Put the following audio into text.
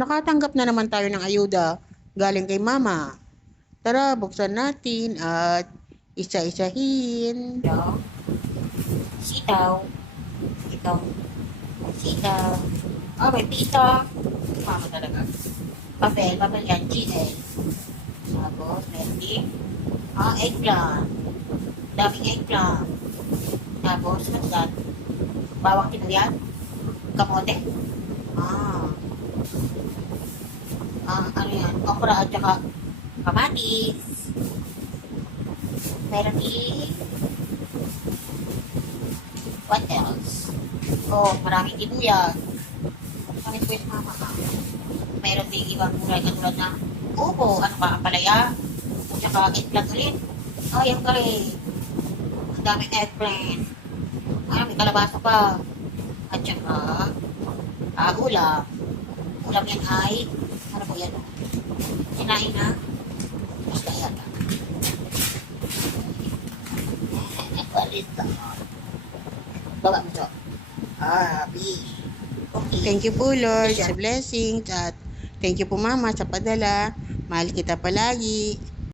nakatanggap na naman tayo ng ayuda galing kay Mama. Tara, buksan natin at isa-isahin. Sitaw. Ito. Sitaw. Oh, may pita. Mama talaga. Papel yan. GL. Tapos, meron din. Eggplant. Daming eggplant. Tapos, what's that? Bawang tinuyan. Kamote. Ano yan? Okra at saka kamatis. Meron din. What else? Oh, maraming tinuyan. Kamit ko yung mama ka. Meron din ibang gulay katulad na upo. Ano ba? Ampalaya. At saka eggplant ulit. Oh, yan ka rin. Ang daming eggplant. May kalabasa pa. At saka ulam. Ulam yan ay ano po yan? Kinain na. Basta yan. Balita. Baba mo ito. B. Okay. Thank you po, Lord, sa blessings at thank you po, Mama, sa padala. Mahal kita palagi.